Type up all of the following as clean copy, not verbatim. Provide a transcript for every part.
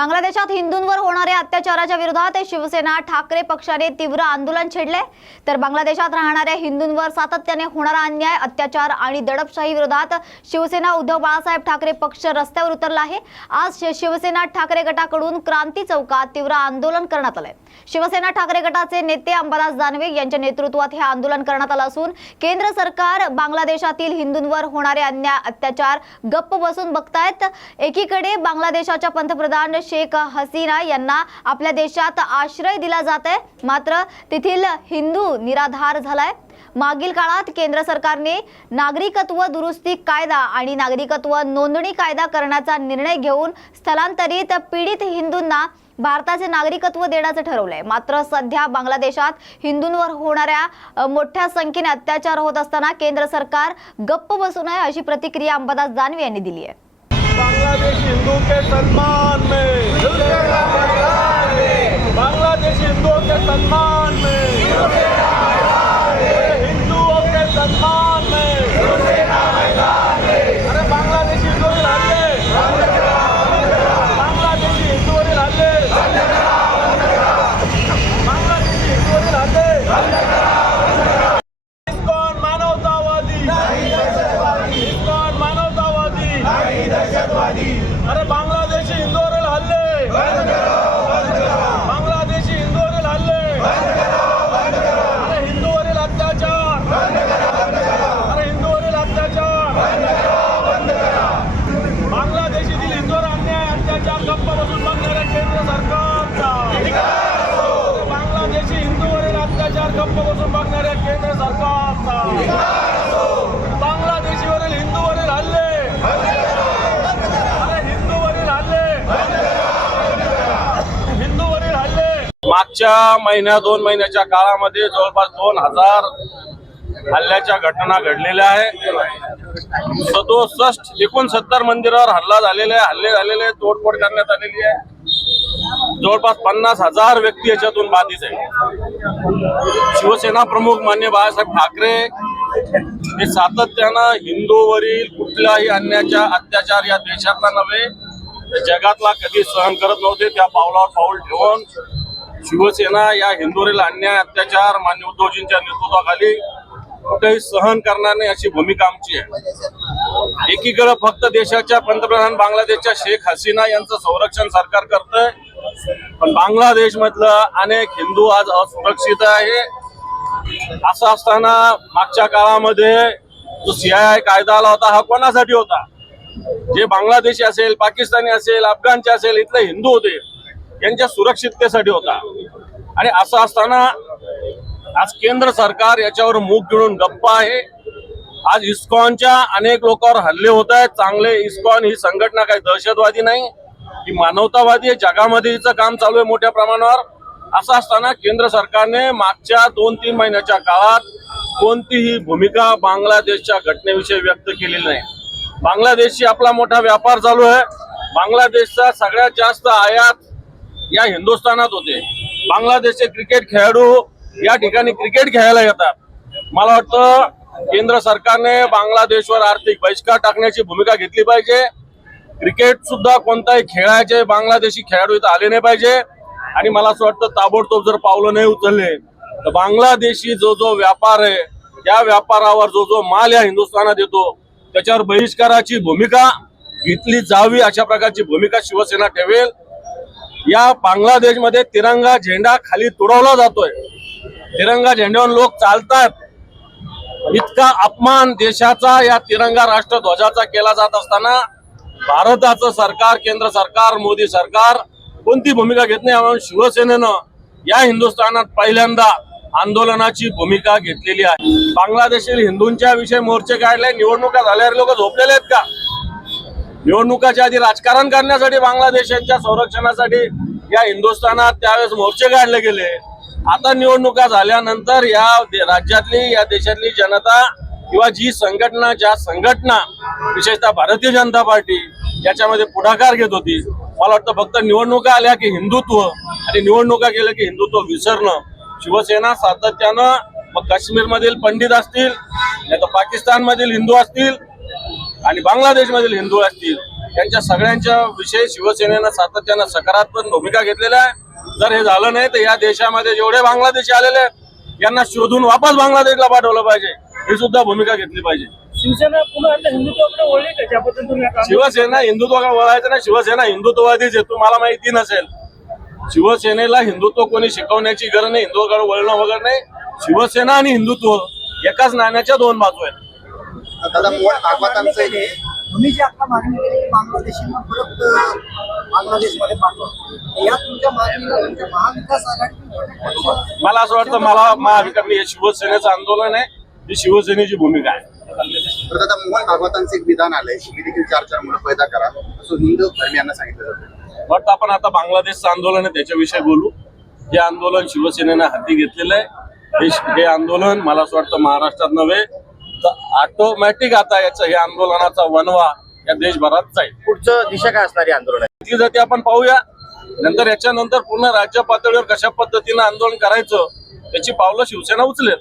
बांगलादेशात हिंदूंवर होणाऱ्या अत्याचाराच्या विरोधात शिवसेना ठाकरे पक्षाने तीव्र आंदोलन छेडले। तर बांगलादेशात राहणाऱ्या हिंदूंवर सातत्याने होणारा अन्याय, अत्याचार आणि दडपशाही विरोधात शिवसेना उद्धव बाळासाहेब ठाकरे पक्ष रस्त्यावर उतरला आहे। आज शिवसेना ठाकरे गटाकडून क्रांती चौकात तीव्र आंदोलन करण्यात आले। शिवसेना ठाकरे गटाचे नेते अंबादास दानवे यांच्या नेतृत्वात हे आंदोलन करण्यात आलं असून केंद्र सरकार बांगलादेशातील हिंदूंवर होणारे अन्याय, अत्याचार गप्प बसून बघतायत। एकीकडे बांगलादेशाच्या पंतप्रधान शेख हसीना यांना आपल्या देशात आश्रय दिला जात आहे, मात्र तेथील हिंदू निराधार झालाय। मागील काळात केंद्र सरकारने नागरिकत्व दुरुस्ती कायदा आणि नागरिकत्व नोंदणी कायदा करण्याचा निर्णय घेऊन स्थलांतरित पीडित हिंदूंना भारताचे नागरिकत्व देण्याचं ठरवलंय। मात्र सध्या बांगलादेशात हिंदूंवर होणाऱ्या मोठ्या संख्येने अत्याचार होत असताना केंद्र सरकार गप्प बसू नये अशी प्रतिक्रिया अंबादास दानवे यांनी दिली आहे। बांग्लादेश हिंदू के सम्मान में, बांग्लादेश हिंदुओं के सम्मान में, हिंदुओं के सम्मान में, अरे बांग्लादेशी हिंदुओं हल्ले, बांग्लादेशी हिंदुओं हल्ले, बांग्लादेशी हिंदुओं हल्ले। इस्कॉन मानवतावादी, इस्कॉन मानवतावादी, अरे बांग्लादेशी हिंदुओं हल्ले, बांग्लादेशी हिंदुओं हल्ले, अरे हिंदुओं अत्याचार, अरे हिंदुओं अत्याचार, बांगलादेशातील हिंदुओं अन्याय, अत्याचार गप्प बसून बघणाऱ्या केंद्र सरकारचा, बांगलादेशी हिंदुओं अत्याचार गप्प बसून बघणाऱ्या केंद्र सरकारचा, बांगलादेशीवरील हिंदूवरील हल्ले, मागच्या महिन्या 2 महिन्याच्या काळामध्ये जवळपास 2000 हल्ल्याच्या घटना घडलेल्या आहेत। 69 मंदिरावर हल्ला झालेला आहे, हल्ले झालेले आहेत, तोडफोड करण्यात आलेली आहे। जवळपास 50,000 व्यक्ती याच्यातून बाधित आहेत। शिवसेना प्रमुख माननीय बाळासाहेब ठाकरे हे सातत्यानं हिंदूवरील कुठल्याही अन्यायाच्या अत्याचार या देशातला नव्हे तर जगातला कधी सहन करत नव्हते। त्या पावलावर पाऊल ठेवून शिवसेना या हिंदूवरील अन्याय, अत्याचार माननीय उद्धवजींच्या नेतृत्वाखाली कुठेही सहन करणार नाही अशी भूमिका आमची आहे। एकीकडे फक्त देशाच्या पंतप्रधान बांगलादेशच्या शेख हसीना यांचं संरक्षण सरकार करतंय, पण बांगलादेश मधलं अनेक हिंदू आज असुरक्षित आहे। असं असताना मागच्या काळामध्ये जो सीआयआय कायदा आला होता हा कोणासाठी होता? जे बांगलादेशी असेल, पाकिस्तानी असेल, अफगाणचे असेल, इथले हिंदू होते यांच्या सुरक्षिततेसाठी होता। आणि असं असताना आज केंद्र सरकार याच्यावर मूग गिळून गप्प आहे। आज इस्कॉनच्या अनेक लोकांवर हल्ले होत आहेत। चांगले, इस्कॉन ही संघटना काही दहशतवादी नाही, ही मानवतावादी आहे। जगामध्ये हिचं काम चालू आहे मोठ्या प्रमाणावर। असं असताना केंद्र सरकारने मागच्या 2-3 महिन्याच्या काळात कोणतीही भूमिका बांगलादेशच्या घटनेविषयी व्यक्त केलेली नाही। बांगलादेशशी आपला मोठा व्यापार चालू आहे। बांगलादेशचा सगळ्यात जास्त आयात या हिंदुस्थानात होते। बांगलादेशचे क्रिकेट खेळाडू या ठिकाणी क्रिकेट खेळायला येतात। मला वाटतं केंद्र सरकारने बांगलादेशवर आर्थिक बहिष्कार टाकण्याची भूमिका घेतली पाहिजे। क्रिकेट सुद्धा कोणताही खेळायचे बांगलादेशी खेळाडू इथं आले नाही पाहिजे। आणि मला असं वाटतं ताबडतोब जर पावलं नाही उचलले तर बांगलादेशी जो व्यापार आहे त्या व्यापारावर जो माल या हिंदुस्थानात येतो त्याच्यावर बहिष्काराची भूमिका घेतली जावी, अशा प्रकारची भूमिका शिवसेना ठेवेल। या बांगलादेशमध्ये तिरंगा झेंडा खाली तुडवला जातोय, तिरंगा झेंड्यावर लोक चालतात। इतका अपमान देशाचा या तिरंगा राष्ट्रध्वजाचा केला जात असताना भारताचं सरकार, केंद्र सरकार, मोदी सरकार कोणती भूमिका घेत नाही। म्हणून शिवसेनेनं या हिंदुस्थानात पहिल्यांदा आंदोलनाची भूमिका घेतलेली आहे। बांगलादेशील हिंदूंच्या विषयी मोर्चे काढले, निवडणुका झाल्यावर लोक झोपलेले आहेत का? निवडणुकाच्या आधी राजकारण करण्यासाठी बांगलादेशांच्या संरक्षणासाठी या हिंदुस्थानात त्यावेळेस मोर्चे काढले गेले। आता निवडणुका झाल्यानंतर या राज्यातली, या देशातली जनता किंवा ज्या संघटना विशेषतः भारतीय जनता पार्टी याच्यामध्ये पुढाकार घेत होती, मला वाटतं फक्त निवडणुका आल्या की हिंदुत्व आणि निवडणुका गेल्या की हिंदुत्व विसरणं। शिवसेना सातत्यानं मग काश्मीरमधील पंडित असतील, नाही तर पाकिस्तानमधील हिंदू असतील आणि बांगलादेशमधील हिंदू असतील, त्यांच्या सगळ्यांच्या विषयी शिवसेनेनं सातत्यानं सकारात्मक भूमिका घेतलेल्या आहे. जर हे झालं नाही तर या देशामध्ये जेवढे बांगलादेशी आलेले आहेत यांना शोधून वापस बांगलादेशला पाठवलं पाहिजे, ही सुद्धा भूमिका घेतली पाहिजे. शिवसेना पुन्हा आता हिंदुत्वाकडे वळली का? ज्या पद्धतीने शिवसेना हिंदुत्वाकडे वळायचं नाही. शिवसेना हिंदुत्ववादीच आहे, तुम्हाला माहिती नसेल. शिवसेनेला हिंदुत्व कोणी शिकवण्याची गरज नाही, हिंदुत्वाकडे वळणं वगैरे नाही. शिवसेना आणि हिंदुत्व एकाच नाण्याच्या दोन बाजू आहेत. दादा मोहन भागवतांचं हे तुम्ही जी आता मागणी केली की बांगलादेशींना परत बांगलादेशमध्ये पाठवा, या तुमच्या मागणीला तुमच्या महाविकास आघाडी मला असं वाटतं महाविकास हे शिवसेनेचं आंदोलन आहे, ही शिवसेनेची भूमिका आहे. तर दादा मोहन भागवतांचं एक विधान आलंय, तुम्ही देखील 4 मुलं पैदा करा, असं हिंदू धर्मियांना सांगितलं जातं. वाटतं आपण आता बांगलादेशचं आंदोलन आहे त्याच्याविषयी बोलू. हे आंदोलन शिवसेनेनं हाती घेतलेलं आहे. हे आंदोलन मला असं वाटतं महाराष्ट्रात नव्हे तर ऑटोमॅटिक आता याचं हे आंदोलनाचा वनवा या देशभरात जाईल. पुढचं दिशा काय असणारी आंदोलन आहे? ती जाती आपण पाहूया. नंतर याच्यानंतर पूर्ण राज्य पातळीवर कशा पद्धतीनं आंदोलन करायचं त्याची पावलं शिवसेना उचलेल.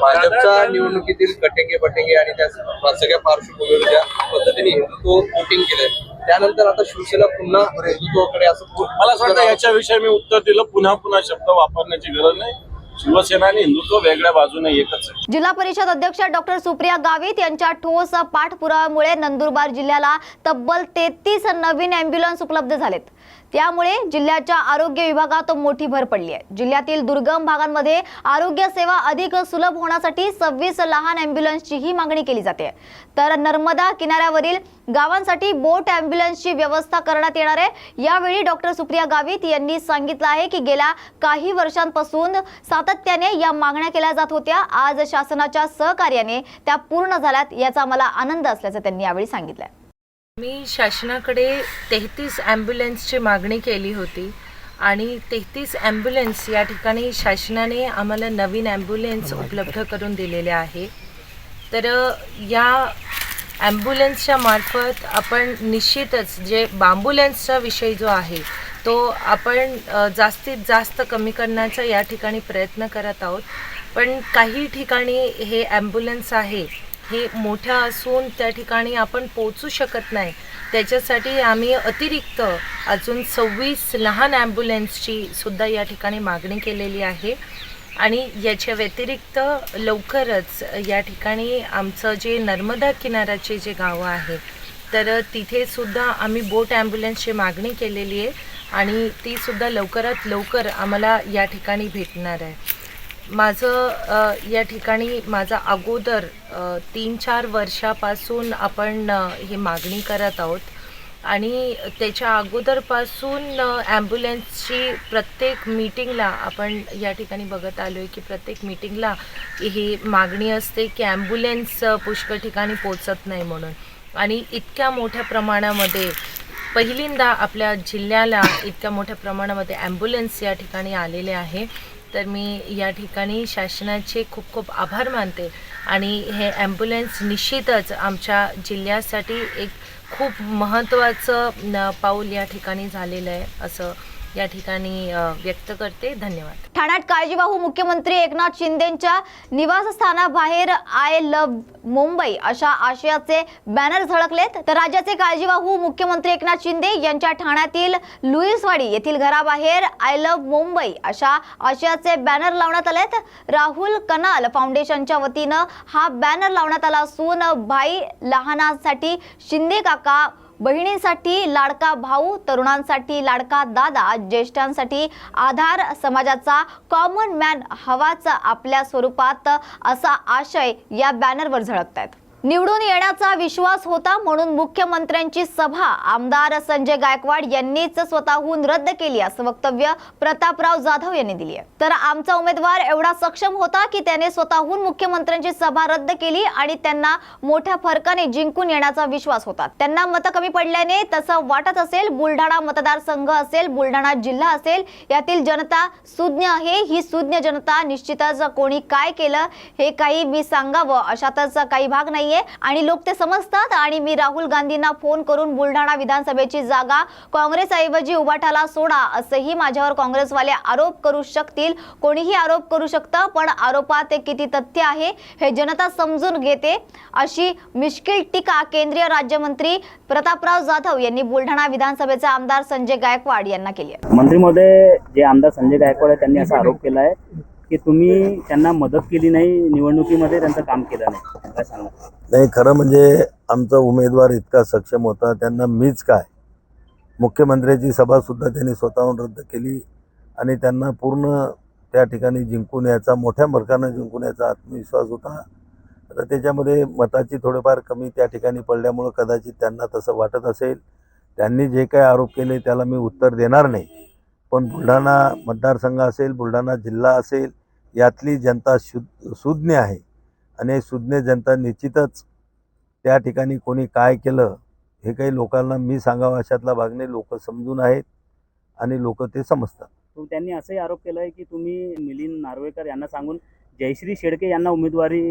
भाजपच्या निवडणुकीतील कटेंगे बटेंगे आणि त्या सगळ्या पार्श्वभूमीवर ज्या पद्धतीने हिंदुत्व वोटिंग केलंय त्यानंतर आता शिवसेना पुन्हा हिंदुत्वाकडे असं मला असं वाटतं याच्याविषयी मी उत्तर दिलं. पुन्हा शब्द वापरण्याची गरज नाही. शिवसेना आणि हिंदुत्व वेगळ्या बाजूने एकच आहे. जिल्हा परिषद अध्यक्ष डॉक्टर सुप्रिया गावित यांच्या ठोस पाठपुराव्यामुळे नंदुरबार जिल्ह्याला तब्बल 33 नवीन अँब्युलन्स उपलब्ध झालेत. त्यामुळे जिल्ह्याच्या आरोग्य विभागात मोठी भर पडली आहे. जिल्ह्यातील दुर्गम भागांमध्ये आरोग्य सेवा अधिक सुलभ होण्यासाठी 26 लहान अँब्युलन्सचीही मागणी केली जाते. तर नर्मदा किनाऱ्यावरील गावांसाठी बोट अँब्युलन्सची व्यवस्था करण्यात येणार आहे. यावेळी डॉक्टर सुप्रिया गावित यांनी सांगितलं आहे की गेल्या काही वर्षांपासून सातत्याने या मागण्या केल्या जात होत्या. आज शासनाच्या सहकार्याने त्या पूर्ण झाल्यात, याचा मला आनंद असल्याचं त्यांनी यावेळी सांगितलं. मी शासनाकडे 33 ॲम्ब्युलन्सची मागणी केली होती आणि 33 ॲम्ब्युलन्स या ठिकाणी शासनाने आम्हाला नवीन ॲम्ब्युलन्स उपलब्ध करून दिलेले आहे. तर या ॲम्ब्युलन्सच्या मार्फत आपण निश्चितच जे बांबुलन्सचा विषय जो आहे तो आपण जास्तीत जास्त कमी करण्याचा या ठिकाणी प्रयत्न करत आहोत. पण काही ठिकाणी हे ॲम्ब्युलन्स आहे हे मोठ्या असून त्या ठिकाणी आपण पोहोचू शकत नाही. त्याच्यासाठी आम्ही अतिरिक्त अजून 26 लहान ॲम्ब्युलन्सची सुद्धा या ठिकाणी मागणी केलेली आहे. आणि याच्या व्यतिरिक्त लवकरच या ठिकाणी आमचं जे नर्मदा किनाऱ्याचे जे गावं आहे तर तिथे सुद्धा आम्ही बोट ॲम्ब्युलन्सची मागणी केलेली आहे आणि ती सुद्धा लवकरात लवकर आम्हाला या ठिकाणी भेटणार आहे. या ठिकाणी माझा अगोदर 3-4 वर्षापासून आपण ही मागणी करत आहोत आणि त्याच्या अगोदरपासून ॲम्ब्युलन्सची प्रत्येक मीटिंगला आपण या ठिकाणी बघत आलो आहे की प्रत्येक मीटिंगला ही मागणी असते की ॲम्ब्युलन्स पुष्कळ ठिकाणी पोचत नाही म्हणून. आणि इतक्या मोठ्या प्रमाणामध्ये पहिल्यांदा आपल्या जिल्ह्याला इतक्या मोठ्या प्रमाणामध्ये ॲम्ब्युलन्स या ठिकाणी आलेले आहे. तर मी या ठिकाणी शासनाचे खूप खूप आभार मानते आणि हे ॲम्ब्युलन्स निश्चितच आमच्या जिल्ह्यासाठी एक खूप महत्त्वाचं पाऊल या ठिकाणी झालेलं आहे असं या ठिकाणी व्यक्त करते. धन्यवाद. ठाण्यात काळजीवाहू मुख्यमंत्री एकनाथ शिंदेंच्या निवासस्थानाबाहेर आय लव्ह मुंबई अशा आशयाचे बॅनर झळकलेत. तर राज्याचे काळजीवाहू मुख्यमंत्री एकनाथ शिंदे यांच्या ठाण्यातील लुईसवाडी येथील घराबाहेर आय लव्ह मुंबई अशा आशयाचे बॅनर लावण्यात आलेत. राहुल कनाल फाउंडेशनच्या वतीनं हा बॅनर लावण्यात आला असून भाई लहानांसाठी शिंदे काका, बहिणींसाठी लाडका भाऊ, तरुणांसाठी लाडका दादा, ज्येष्ठांसाठी आधार, समाजाचा कॉमन मॅन हवाच आपल्या स्वरूपात असा आशय या बॅनरवर झळकतायत. निवडून येण्याचा विश्वास होता म्हणून मुख्यमंत्र्यांची सभा आमदार संजय गायकवाड यांनीच स्वतःहून रद्द केली असं वक्तव्य प्रतापराव जाधव यांनी दिली आहे. तर आमचा उमेदवार एवढा सक्षम होता की त्याने स्वतःहून मुख्यमंत्र्यांची सभा रद्द केली आणि त्यांना मोठ्या फरकाने जिंकून येण्याचा विश्वास होता. त्यांना मतं कमी पडल्याने तसं वाटत असेल. बुलढाणा मतदारसंघ असेल, बुलढाणा जिल्हा असेल, यातील जनता सुज्ञ आहे. ही सुज्ञ जनता निश्चितच कोणी काय केलं हे काही मी सांगावं अशातच काही भाग नाही. नाहीये आणि लोक ते समजतात आणि मी राहुल गांधींना फोन करून बुलढाणा विधानसभेची जागा काँग्रेसऐवजी उभाटाला सोडा असंही माझ्यावर काँग्रेसवाले आरोप करू शकतील. कोणीही आरोप करू शकतं, पण आरोपात ते किती तथ्य आहे हे जनता समजून घेते, अशी मिश्किल टीका केंद्रीय राज्यमंत्री प्रतापराव जाधव यांनी बुलढाणा विधानसभेचे आमदार संजय गायकवाड यांना केली आहे. मंत्री महोदय, जे आमदार संजय गायकवाड आहेत त्यांनी असा आरोप केला आहे की तुम्ही त्यांना मदत केली नाही, निवडणुकीमध्ये त्यांचं काम केलं नाही. काय सांगा? नाही, खरं म्हणजे आमचा उमेदवार इतका सक्षम होता, त्यांना मीच काय, मुख्यमंत्र्याची सभासुद्धा त्यांनी स्वतःहून रद्द केली आणि त्यांना पूर्ण त्या ठिकाणी जिंकून याचा, मोठ्या फरकानं जिंकून याचा आत्मविश्वास होता. आता त्याच्यामध्ये मताची थोडेफार कमी त्या ठिकाणी पडल्यामुळं कदाचित त्यांना तसं वाटत असेल. त्यांनी जे काही आरोप केले त्याला मी उत्तर देणार नाही, पण बुलढाणा मतदारसंघ असेल, बुलढाणा जिल्हा असेल, यातली जनता सुज्ञ आहे आणि सुज्ञ जनता निश्चितच त्या ठिकाणी कोणी काय केलं हे काही लोकांना मी सांगावं अशातला भाग नाही. लोक समजून आहेत आणि लोक ते समजतात. त्यांनी असंही आरोप केला आहे की तुम्ही मिलिंद नार्वेकर यांना सांगून जयश्री शेळके यांना उमेदवारी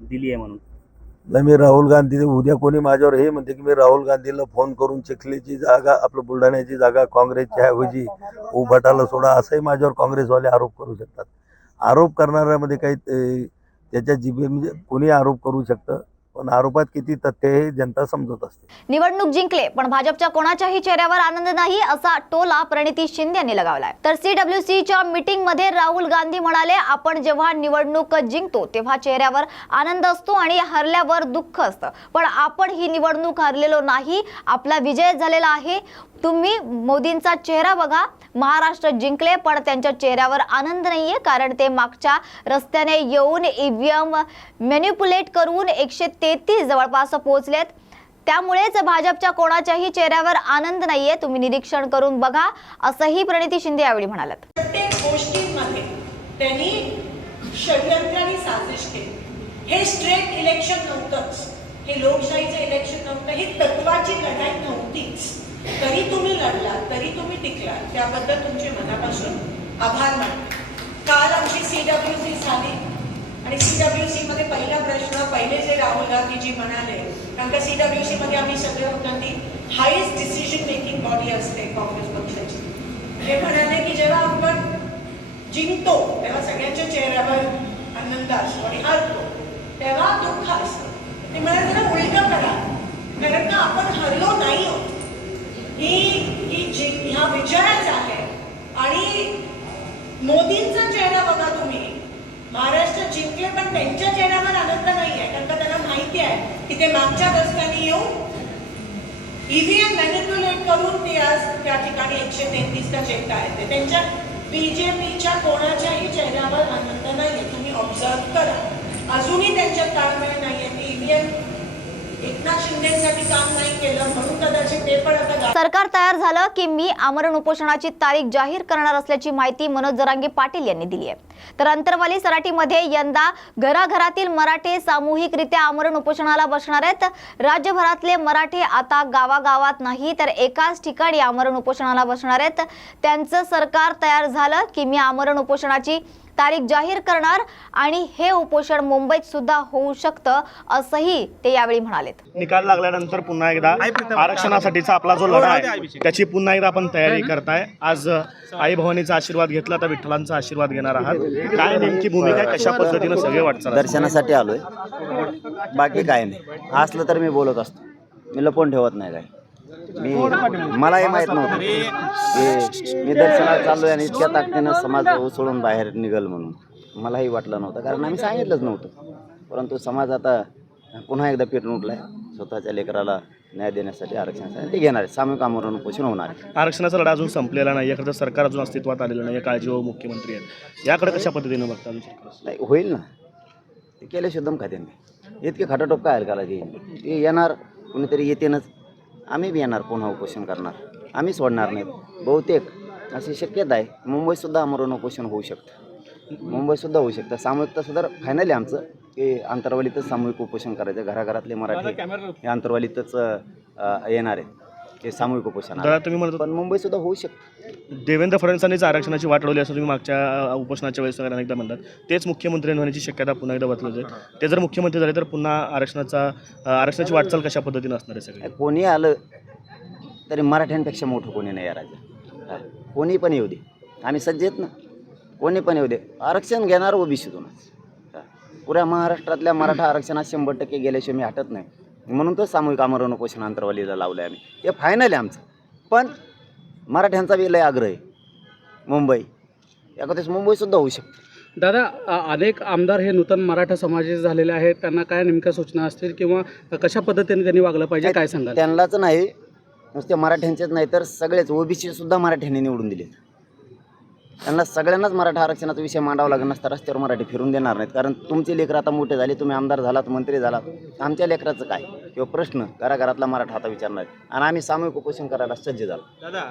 दिली आहे म्हणून. नाही, मी राहुल गांधी, उद्या कोणी माझ्यावर हे म्हणते की मी राहुल गांधीला फोन करून चिखलीची जागा, आपलं बुलढाण्याची जागा काँग्रेसच्या ऐवजी उभाटाला सोडा असंही माझ्यावर काँग्रेसवाले आरोप करू शकतात. आरोप करणाऱ्यामध्ये काही त्याच्या जिभे म्हणजे कोणी आरोप करू शकतं, पण आरोपात किती तथ्य हे जनता समजत असते. निवडणूक जिंकले पण भाजपच्या कोणाच्याही चेहऱ्यावर आनंद नाही असा टोला प्रणिती शिंदे यांनी लगावलाय. तर CWCच्या मीटिंग मध्ये राहुल गांधी म्हणाले, आपण जेव्हा निवडणूक जिंकतो तेव्हा चेहऱ्यावर आनंद असतो आणि हरल्यावर दुःख असतं, पण आपण ही निवडणूक हरलेलो नाही, आपला विजय झालेला आहे. तुम्ही मोदींचा चेहरा बघा, महाराष्ट्र जिंकले पण त्यांच्या चेहऱ्यावर आनंद नाहीये, कारण ते मागच्या रस्त्याने येऊन EVM मॅनिप्युलेट करून 133 जवळपास पोहोचलेत. त्यामुळेच भाजपच्या कोणाच्याही चेहऱ्यावर आनंद नाहीये, तुम्ही निरीक्षण करून बघा असंही प्रणिती शिंदे यावेळी म्हणालात. प्रत्येक गोष्टींमध्ये त्यांनी षडयंत्र आणि साजिश केली. हे स्ट्रेट इलेक्शन नव्हतंच, हे लोकशाहीचं इलेक्शन नव्हतं, ही तत्वाची लढाई नव्हतीच. तरी तुम्ही लढला, तरी तुम्ही टिकला, त्याबद्दल तुमचे मनापासून आभार मानते. काल आमची CWC झाली आणि CWC मध्ये पहिला प्रश्न, पहिले जे राहुल गांधीजी म्हणाले, कारण का CWC मध्ये आम्ही सगळे होतो, ती हायेस्ट डिसिजन मेकिंग बॉडी असते काँग्रेस पक्षाची. ते म्हणाले की जेव्हा आपण जिंकतो तेव्हा सगळ्यांच्या चेहऱ्यावर आनंद असतो आणि हरतो तेव्हा दुःख असतं. ते म्हणाले त्याला उलटं करा, कारण का आपण हरलो नाही आहोत, ह्या विजयाच आहे. आणि मोदींचा चेहरा बघा तुम्ही, महाराष्ट्र जिंकले पण त्यांच्या चेहऱ्यावर आनंद नाही आहे, कारण का त्यांना माहिती आहे की ते मागच्या रस्त्याने येऊन EVM मॅनिप्युलेट करून ते आज त्या ठिकाणी 133चा चेहरा आहे. ते त्यांच्या BJPच्या कोणाच्याही चेहऱ्यावर आनंद नाहीये. तुम्ही ऑब्झर्व करा, अजूनही त्यांच्यात ताळमेळ नाहीये. EVM एकनाथ शिंदेसाठी काम नाही केलं म्हणून कदाचित ते पण आता. सरकार तयार झालं की मी आमरण उपोषणाची तारीख जाहीर करणार असल्याची माहिती मनोज जरांगे पाटील यांनी दिली आहे. तर अंतरवाली सराटीमध्ये यंदा घराघरातील मराठे सामूहिकरित्या आमरण उपोषणाला बसणार आहेत. राज्यभरातले मराठे आता गावागावात नाही तर एकाच ठिकाणी आमरण उपोषणाला बसणार आहेत. त्यांचं सरकार तयार झालं की मी आमरण उपोषणाची तारीख जाहीर करणार आणि हे उपोषण मुंबईत सुद्धा होऊ शकतं असंही ते यावेळी म्हणाले. निकाल लागल्यानंतर पुन्हा एकदा आरक्षणासाठीचा आपला जो लढा आहे त्याची पुन्हा एकदा आपण तयारी करताय. आज आई भवानीचा आशीर्वाद घेतला तर विठ्ठलांचा आशीर्वाद घेणार आहात. काय नेमकी भूमिका, कशा पद्धतीनं सगळे वाटचाल? दर्शनासाठी आलोय, बाकी काय नाही. असलं तर मी बोलत असतो, मी लपवून ठेवत नाही काय. मलाही माहित नव्हतं की मी दर्शनाला चाललोय आणि इतक्या ताकदीनं समाज सोडून बाहेर निघल म्हणून मलाही वाटलं नव्हतं, कारण आम्ही सांगितलंच नव्हतं. परंतु समाज आता पुन्हा एकदा पेटून उठलाय. स्वतःच्या लेकराला न्याय देण्यासाठी, आरक्षणासाठी ते घेणार आहे. सामूहिक आमरण उपोषण होणार आहे. आरक्षणाचा लढा अजून संपलेला नाही, याकडे सरकार अजून अस्तित्वात आलेलं नाही, काळजीवाहू मुख्यमंत्री आहेत. याकडे कशा पद्धतीनं बघता अजून सरकार? नाही, होईल ना, ते केले शुद्धम खात्याने. इतके खाटाटोप काय करायला ते येणार, कुणीतरी येतेनच. आम्ही बी येणार, पुन्हा उपोषण करणार, आम्ही सोडणार नाहीत. बहुतेक अशी शक्यता आहे मुंबईतसुद्धा आमरण उपोषण होऊ शकतं, मुंबईतसुद्धा होऊ शकतं. सामूहिक तसं तर फायनली आमचं की आंतरवालीतच सामूहिक उपोषण करायचं. घराघरातले मराठी हे आंतरवालीतच येणार आहेत. ते सामूहिक उपोषण दादा तुम्ही म्हणत पण मुंबई सुद्धा होऊ शकते. देवेंद्र फडणवीसांनीच आरक्षणाची वाट लावली असं तुम्ही मागच्या उपोषणाच्या वेळेस वगैरे अनेकदा म्हणतात. तेच मुख्यमंत्री होण्याची शक्यता पुन्हा एकदा बदलत आहे. ते जर मुख्यमंत्री झाले तर पुन्हा आरक्षणाची वाटचाल कशा पद्धतीने असणार आहे सगळे? कोणी आलं तरी मराठ्यांपेक्षा मोठं कोणी नाही या राज्यात. कोणी पण येऊ दे, आम्ही सज्ज आहेत ना. कोणी पण येऊ दे, आरक्षण घेणार ओबीसीतूनच. पुऱ्या महाराष्ट्रातल्या मराठा आरक्षणात 100% गेल्याशिवाय मी हटत नाही. म्हणून तो सामूहिक आमरण उपोषण अंतरवालीला लावलं आहे आम्ही. हे फायनल आहे आमचं. पण मराठ्यांचा बी लय आग्रह आहे. मुंबई एखाद्याच मुंबईसुद्धा होऊ शकते. दादा, अनेक आमदार हे नूतन मराठा समाजाचे झालेले आहेत. त्यांना काय नेमक्या सूचना असतील किंवा कशा पद्धतीने त्यांनी वागलं पाहिजे, काय सांगाल? त्यांनाच नाही, नुसते मराठ्यांचेच नाही तर सगळेच ओबीसी सुद्धा मराठ्यांनी निवडून दिले. त्यांना सगळ्यांनाच मराठा आरक्षणाचा विषय मांडावा लागेल नसता रस्त्यावर मराठी फिरून देणार नाहीत. कारण तुमचे लेकरं आता मोठे झाले, तुम्ही आमदार झालात, मंत्री झालात, आमच्या लेकराचं काय किंवा प्रश्न घराघरातला मराठा आता विचारणार आणि आम्ही सामूहिक उपोषण करायला सज्ज झालो. दादा,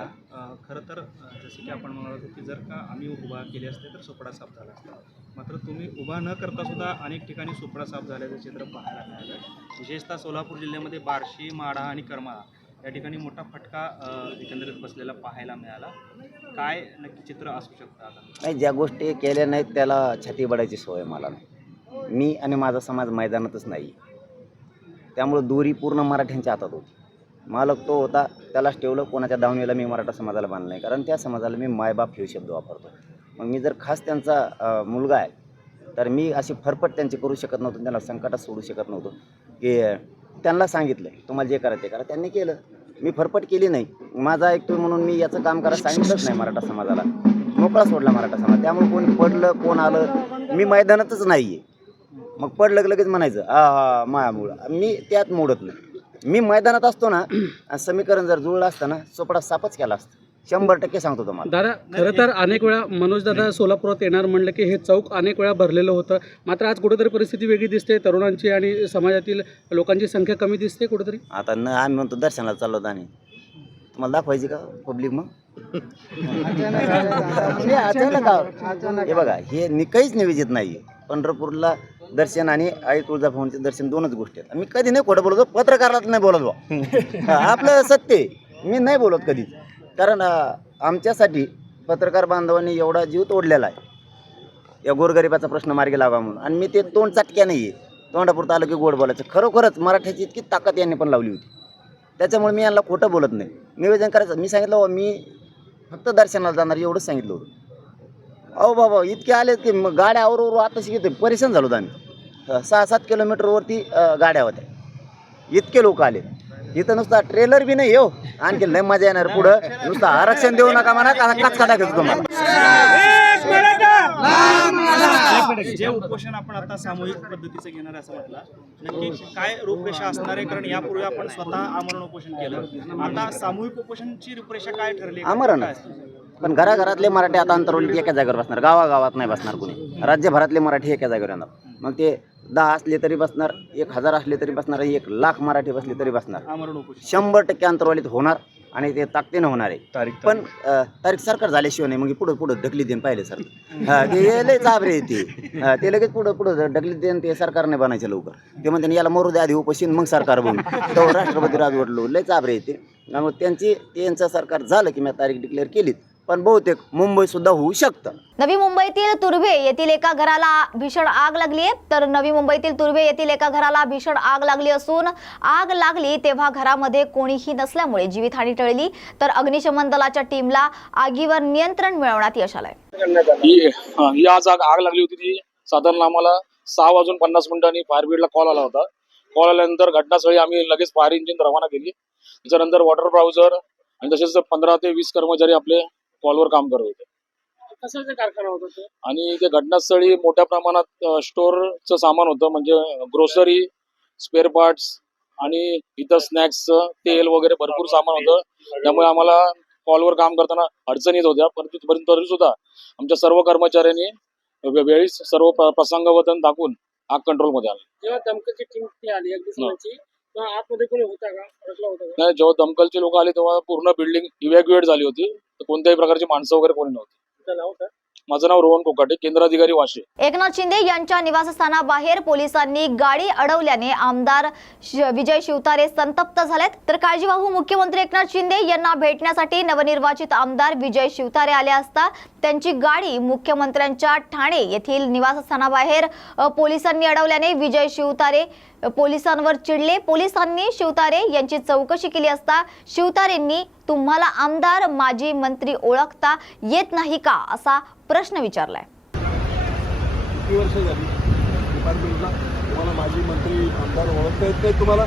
खरं तर जसं की आपण म्हणत होतो की जर का आम्ही उभा केले असते तर सोपडा साफ झाला असता. मात्र तुम्ही उभा न करता सुद्धा अनेक ठिकाणी सोपडा साफ झाल्याचं चित्र पाहायला मिळालं. विशेषतः सोलापूर जिल्ह्यामध्ये बार्शी, माढा आणि करमाळा या ठिकाणी मोठा फटका एकंदरीत बसलेला पाहायला मिळाला. काय नक्की चित्र असू शकतं आता? नाही, ज्या गोष्टी केल्या नाहीत त्याला छाती बडायची सवय मला नाही. मी आणि माझा समाज मैदानातच नाही. त्यामुळं दोरी पूर्ण मराठ्यांच्या हातात होती. मालक तो होता, त्यालाच ठेवलं. कोणाच्या दावणीला मी मराठा समाजाला बांधलं नाही, कारण त्या समाजाला मी मायबाप हे शब्द वापरतो. मग मी जर खास त्यांचा मुलगा आहे तर मी अशी फरफट त्यांची करू शकत नव्हतो, त्यांना संकटात सोडू शकत नव्हतो. की त्यांना सांगितलं तुम्हाला जे करायचं ते करा, त्यांनी केलं. मी फरफट केली नाही. माझा ऐकतोय म्हणून मी याचं काम करायला सांगितलंच नाही मराठा समाजाला. मोकळा सोडला मराठा समाज. त्यामुळे कोणी पडलं कोण आलं मी मैदानातच नाही आहे. मग पडलं लगेच म्हणायचं मायामुळं मी त्यात मोडत नाही. मी मैदानात असतो ना, समीकरण जर जुळलं असतं ना, सोपडा सापच केला असता. 100% सांगतो तुम्हाला. दादा, खरं तर अनेक वेळा मनोज दादा सोलापुरात येणार म्हणलं की हे चौक अनेक वेळा भरलेलं होतं. मात्र आज कुठेतरी परिस्थिती वेगळी दिसते. तरुणांची आणि समाजातील लोकांची संख्या कमी दिसते कुठेतरी. आता आम्ही म्हणतो दर्शनाला चाललो होतो आणि तुम्हाला दाखवायची का पब्लिक? मग हे बघा, हे काहीच निवेदित नाही आहे. पंढरपूरला दर्शन आणि आई तुळजाभवानीचे दर्शन दोनच गोष्टी आहेत. मी कधी नाही खोटं बोलतो, पत्रकाराला नाही बोलत बा. आपलं सत्य आहे, मी नाही बोलत कधीच. कारण आमच्यासाठी पत्रकार बांधवांनी एवढा जीव तोडलेला आहे या गोरगरिबाचा प्रश्न मार्गी लावा म्हणून. आणि मी ते तोंड चटक्या नाही आहे, तोंडापुरतं आलं की गोड बोलायचं. खरोखरच मराठ्याची इतकी ताकद यांनी पण लावली होती. त्याच्यामुळे मी यांना खोटं बोलत नाही. निवेदन करायचं मी सांगितलं मी फक्त दर्शनाला जाणार एवढंच सांगितलं होतं. अहो बाबा इतके आले की मग गाड्या आवरवर आताशी घेतो. परेशान झालो होतो आम्ही. 6-7 किलोमीटरवरती गाड्या होत्या. इतके लोक आले. इथं नुसता ट्रेलर बी नाही हो, आणखी लय मजा येणार. पुढं नुसतं आरक्षण देऊ नका म्हणा, कचका टाकायचं तुम्हाला. जे उपोषण आपण आता सामूहिक पद्धतीचं घेणार असं म्हटलं, नक्की काय रूपरेषा असणार आहे? कारण यापूर्वी आपण स्वतः आमरण उपोषण केलं, आता सामूहिक उपोषणाची रूपरेषा काय ठरली? आमरण पण घराघरातले मराठी आता अंतरवली एका जागेवर बसणार. गावागावात नाही बसणार कोणी. राज्यभरातले मराठी एका जागेवर येणार. मग ते 10 असले तरी बसणार, 1000 असले तरी बसणार, 1,00,000 मराठी बसले तरी बसणार. 100% अंतरवालीत होणार आणि ते ताकदीनं होणार आहे. पण तारीख सरकार झाल्याशिवाय नाही. मग पुढं ढकली देईन पाहिले सर. ते लय चाबरे येते. ते लगेच पुढं ढकली देईन. ते सरकारने बनायचं लवकर. ते म्हणते याला मरू दे आधी उपोषण मग सरकार बनू. तो राष्ट्रपती राजवटलो लय चाबरे येते. मग त्यांचं सरकार झालं की मी तारीख डिक्लेअर केली. पण बहुतेक मुंबई सुद्धा होऊ शकतं. नवी मुंबईतील तुर्भे येथील एका घराला भीषण आग लागली आहे. तर नवी मुंबईतील तुर्भे येथील एका घराला भीषण आग लागली असून आग लागली तेव्हा घरामध्ये कोणीही नसल्यामुळे जीवितहानी टळली. तर अग्निशमन दलाच्या टीमला आगीवर नियंत्रण मिळवण्यात यश आलंय. ही आज आग लागली होती. ती साधारण आम्हाला 6:50 फायर ब्रिगेडला कॉल आला होता. कॉल आल्यानंतर घटनास्थळी आम्ही लगेच फायर इंजिन रवाना केली. त्याच्यानंतर वॉटर ब्राउझर आणि तसेच 15 ते 20 कर्मचारी आपले कॉलवर काम करत होते. कशाचा कारखाना होता तो? आणि ते घटनास्थळी मोठ्या प्रमाणात स्टोअरचं सामान होतं, म्हणजे ग्रोसरी, स्पेअर पार्ट्स आणि इतर स्नॅक्सचं तेल वगैरे भरपूर सामान होतं. त्यामुळे आम्हाला कॉलवर काम करताना अडचणी येत होत्या. परंतु तरी सुद्धा आमच्या सर्व कर्मचाऱ्यांनी वेळीच सर्व प्रसंगावधान दाखवून आग कंट्रोलमध्ये आली. जेव्हा दमकलची टीम आली अग्निशमनाची, तेव्हा आतमध्ये कोणी होता का? नाही, जेव्हा दमकलचे लोक आले तेव्हा पूर्ण बिल्डिंग इव्हॅक्युएट झाली होती. तर कोणत्याही प्रकारची माणसं वगैरे कोणी नव्हती. माझं नाव रोहन कोकाटे, केंद्र अधिकारी वाशी. एकनाथ शिंदे यांच्या निवासस्थानाबाहेर पोलिसांनी गाडी अडवल्याने आमदार विजय शिवतारे संतप्त झालेत. तर काळजीवाहू मुख्यमंत्री एकनाथ शिंदे यांना भेटण्यासाठी नवनिर्वाचित आमदार विजय शिवतारे आले असता त्यांची गाडी मुख्यमंत्र्यांच्या ठाणे येथील निवासस्थानाबाहेर पोलिसांनी अडवल्याने विजय शिवतारे पोलिसांवर चिडले. पोलिसांनी शिवतारे यांची चौकशी केली असता शिवतारेंनी तुम्हाला आमदार माजी मंत्री ओळखता येत नाही का असा प्रश्न विचारलाय. किती वर्ष झाली डिपार्टमेंटला तुम्हाला माजी मंत्री आमदार ओळखता येत नाही तुम्हाला?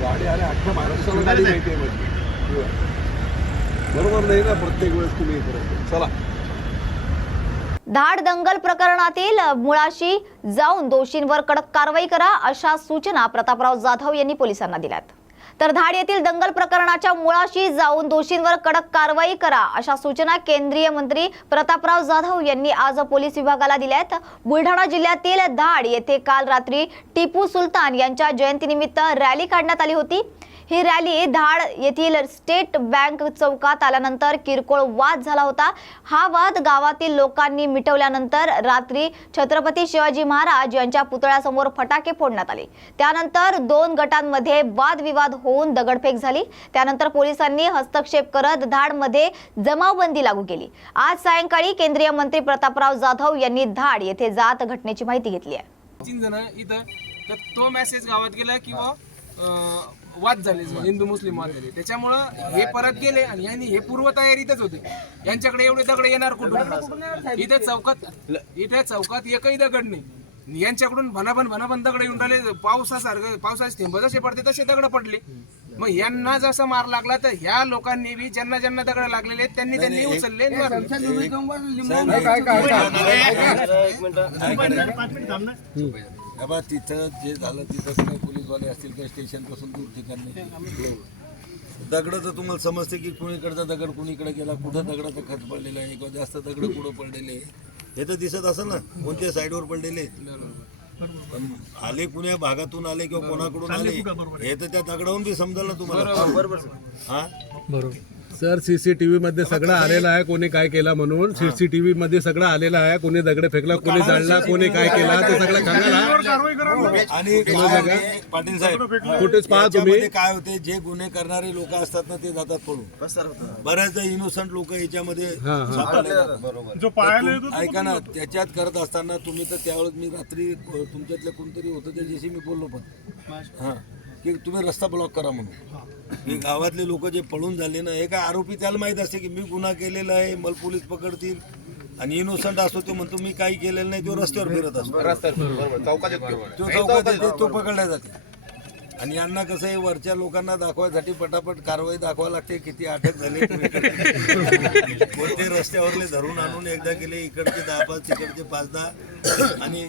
गाडी अरे अख्ख्या महाराष्ट्राला गाडी माहिती आहे म्हणजे बरोबर नाही ना प्रत्येक वेळेस तुम्ही करत. चला. धाड दंगल प्रकरणातील मुळाशी जाऊन दोषींवर कडक कारवाई करा अशा सूचना प्रतापराव जाधव यांनी पोलिसांना दिल्यात. तर धाड येथील दंगल प्रकरणाच्या मुळाशी जाऊन दोषींवर कडक कारवाई करा अशा सूचना केंद्रीय मंत्री प्रतापराव जाधव यांनी आज पोलीस विभागाला दिल्यात. बुलढाणा जिल्ह्यातील धाड येथे काल रात्री टिपू सुलतान यांच्या जयंतीनिमित्त रॅली काढण्यात आली होती. ही रॅली धाड येथील स्टेट बँक चौकात आल्यानंतर किरकोळ वाद झाला होता. हा वाद गावातील लोकांनी मिटवल्यानंतर रात्री छत्रपती शिवाजी महाराज यांच्या पुतळ्यासमोर फटाके फोडण्यात आले. त्यानंतर दोन गटांमध्ये वादविवाद होऊन दगडफेक झाली. त्यानंतर पोलिसांनी हस्तक्षेप करत धाडमध्ये जमावबंदी लागू केली. आज सायंकाळी केंद्रीय मंत्री प्रतापराव जाधव यांनी धाड येथे जात घटनेची माहिती घेतली आहे. 3 जण इथं तर तो मेसेज गावात गेला किंवा वाद झाले, हिंदू मुस्लिम वाद झाले, त्याच्यामुळं हे परत गेले आणि यांनी हे पूर्वतयारीतच होते. यांच्याकडे एवढे दगड येणार कुठून? इथे चौकात एकही दगड नाही. यांच्याकडून भनाभन दगड येऊन राहिले. पावसाचे थेंब जसे पडते तसे दगड पडले. मग यांना जसा मार लागला तर ह्या लोकांनी बी ज्यांना ज्यांना दगड लागलेले आहेत त्यांनी उचलले. तिथं जे झालं तिथं काही पोलीसवाले असतील काही स्टेशन पासून दूर ठिकाणी दगड तर तुम्हाला समजते की कुणीकडचा दगड कुणीकडे गेला, कुठं दगडाचा खच पडलेला आहे किंवा जास्त दगड कुठं पडलेले हे तर दिसत असेल ना कोणत्या साईडवर पडलेले. पण आले कुण्या भागातून आले किंवा कोणाकडून आले हे तर त्या दगडावून बी समजेल ना तुम्हाला. बरोबर हा बरोबर सर सीसीटीव्ही मध्ये सगळं आलेलं आहे कोणी काय केला म्हणून. सीसीटीव्ही मध्ये सगळं आलेलं आहे कोणी दगड फेकला कोणी जाळला कोणी काय केला ते सगळं सांगा. आणि पाटील साहेब कुठेच पहा तुम्ही काय होते जे गुन्हे करणारे लोक असतात ना ते जातात पळून. बऱ्याचदा इनोसंट लोक याच्यामध्ये ऐका ना त्याच्यात करत असताना तुम्ही तर त्यावेळेस मी रात्री तुमच्यातलं कोणतरी होतं त्याच्याशी मी बोललो पण हा की तुम्ही रस्ता ब्लॉक करा म्हणून. हे गावातले लोक जे पळून झाले ना हे काय आरोपी त्याला माहित असते की मी गुन्हा केलेला आहे मला पोलीस पकडतील आणि इनोसंट असतो तो म्हणतो मी काही केलेलं नाही तो रस्त्यावर फिरत असतो चौकात तो पकडला जाते. आणि यांना कसं आहे वरच्या लोकांना दाखवायसाठी पटापट कारवाई दाखवा लागते. किती अटक झाली कोणते रस्त्यावरले धरून आणून एकदा गेले इकडचे 10-5 तिकडचे 5-10 आणि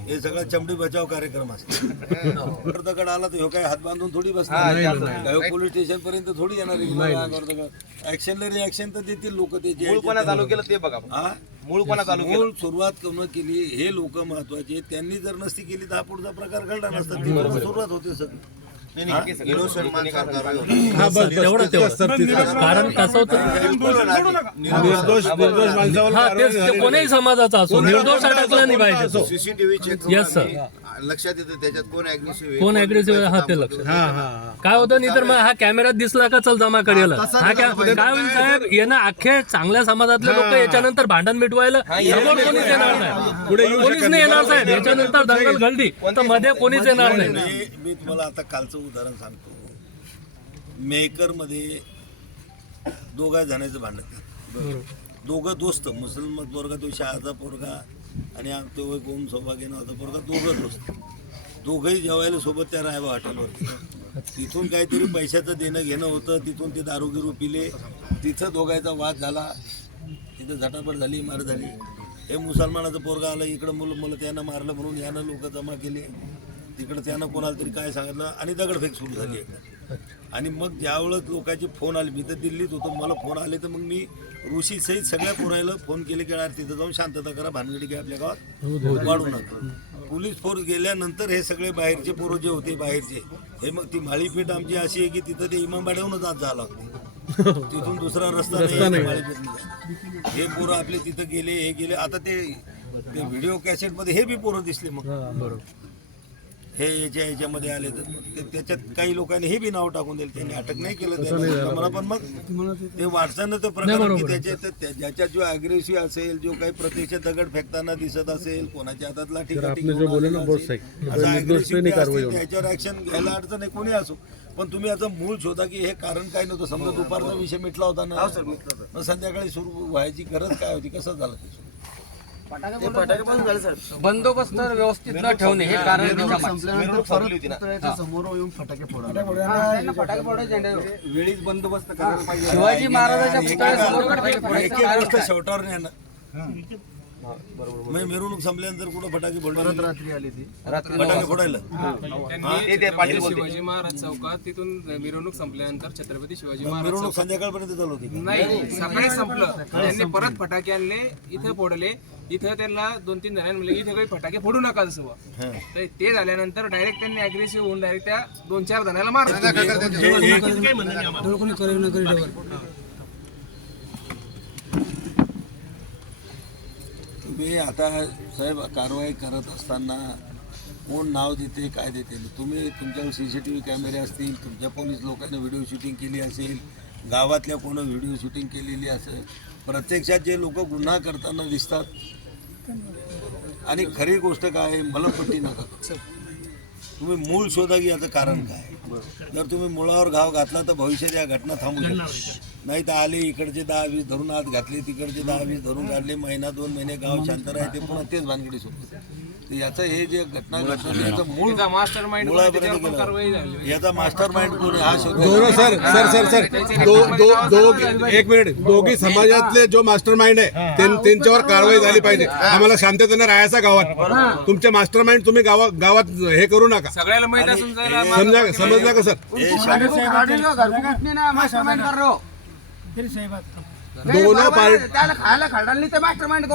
हे सगळा चमडी बचाव कार्यक्रम असतो. दगड आला तर काय हात बांधून थोडी बसणार पोलीस स्टेशन पर्यंत थोडी येणार. ऍक्शनला रिॲक्शन तर देतील लोक. ते चालू केलं ते बघा मूळ सुरुवात करून केली हे लोक महत्वाचे. त्यांनी जर नसती केली तर हा पुढचा प्रकार घडला नसता. सुरुवात होते सगळी. कारण कसं होतं कोणीही समाजाचा असो निर्दोष अटकला नाही पाहिजे. सीसीटीव्ही चेक येस सर लक्षात येतं त्याच्यात कोण ऍग्रेसिव्ह हा ते लक्ष काय होतं नाही तर मग हा कॅमेऱ्यात दिसला का चल जमा करेल. हा काय होईल साहेब यांना अख्खे चांगल्या समाजातले लोक याच्यानंतर भांडण मिटवायला समोर कोणीच येणार नाही. पुढे कोणीच नाही येणार साहेब. याच्यानंतर दंगल घडली तर मध्ये कोणीच येणार नाही. मी तुम्हाला आता कालचं उदाहरण सांगतो. मेकर मध्ये दोघा जणांचं भांडण. दोघं दोस्त मुसलमान पोरगा तो शहाचा पोरगा आणि आमचे कोण सौभाग्य नावाचा पोरगा दोघं दोस्त. दोघंही जेवायला सोबत त्या राहायबा हॉटेलवरती. तिथून काहीतरी पैशाचं देणं घेणं होतं. तिथून ते दारूगिरू पिले. तिथं दोघांचा वाद झाला. तिथं झटापट झाली मार झाली. हे मुसलमानाचं पोरगा आलं इकडं मुलं त्यानं मारलं म्हणून यानं लोक जमा केले. तिकडं त्यानं कोणाला तरी काय सांगितलं आणि दगडफेक सुरू झाली एकदा. आणि मग ज्यावेळेस लोकांचे फोन आले मी तर दिल्लीत होतो मला फोन आले तर मग मी ऋषी सहित सगळ्या पोरायला फोन केले की तिथं जाऊन शांतता करा भानगडी काय आपल्या गावात वाढू नका. पोलीस फोर्स गेल्यानंतर हे सगळे बाहेरचे पोरं जे होते बाहेरचे हे मग ती माळीपेठ आमची अशी आहे की तिथं ते इमामबाड्याहूनच आज जावं लागते. तिथून दुसरा रस्ता नाही माळेपेटला. हे पोरं आपले तिथं गेले, हे गेले. आता ते व्हिडिओ कॅसेट मध्ये हे बी पोरं दिसले. मग हे याच्यामध्ये आले तर त्याच्यात काही लोकांनी हे बी नाव टाकून दिलं. त्यांनी अटक नाही केलं त्याला मला, पण मग ते वाटताना तर प्रकार की त्याच्यात ज्याच्यात जो अग्रेसिव्ह असेल, जो काही प्रत्यक्ष दगड फेकताना दिसत असेल, कोणाच्या हातात लाठी त्याच्यावर ऍक्शन घ्यायला अडचण आहे, कोणी असो. पण तुम्ही याचं मूळ शोधा की हे कारण काय नव्हतं. समजा दुपारचा विषय मिटला होता ना, मग संध्याकाळी सुरू व्हायची गरज काय होती, कसं झालं ते? बंदोबस्त व्यवस्थित न ठेवणे हे कारण समोर येऊन फटाके वेळीच बंदोबस्त करायला पाहिजे. शिवाजी महाराजांच्या पुतळ्यासमोर फटाके फोडायचं शेवटावर नाही ना. मिरवणूक संपल्यानंतर कुठं फटाके फोडले? रात्री आली ती फटाके फोडायला शिवाजी महाराज चौकात तिथून मिरवणूक संपल्यानंतर छत्रपती शिवाजी महाराज मिरवणूक संध्याकाळपर्यंत चालू होती. नाही, सकाळी संपलं. त्यांनी परत फटाके आणले, इथं फोडले. इथं त्यांना 2-3 जणांनी म्हणले इथे काही फटाके फोडू नका जसं. तर ते झाल्यानंतर डायरेक्ट त्यांनी अग्रेसिव्ह होऊन डायरेक्ट त्या 2-4 जणांना मारलं. तुम्ही आता साहेब कारवाई करत असताना कोण नाव देते, काय देते? तुम्ही तुमच्याकडे CCTV कॅमेरे असतील, तुमच्या पोलीस लोकांनी व्हिडिओ शूटिंग केली असेल, गावातल्या कोण व्हिडिओ शूटिंग केलेली असेल. प्रत्यक्षात जे लोक गुन्हा करताना दिसतात आणि खरी गोष्ट काय आहे, मलमपट्टी नका करू. तुम्ही मूळ शोधा की याचं कारण काय. जर तुम्ही मुळावर घाव घातला तर भविष्यात या घटना थांबू शकतात. नाही तर आले इकडचे 10-20 धरून आत घातले, तिकडचे 10-20 धरून काढले, 1-2 महिने गाव शांत राहते, पुन्हा तेच भानगडी सुरू. याचं हे जे घटना घडली याचं मूळ मास्टर माइंड याचा मास्टर माइंड कोण आहे हा शोध. एक मिनिट, दोघी समाजातले जो मास्टर माइंड आहे त्यांच्यावर कारवाई झाली पाहिजे. आम्हाला शांततेने राहायचा गावात. तुमचे मास्टर माइंड तुम्ही गावात हे करू नका. सगळ्याला माहित असून समजला का सर?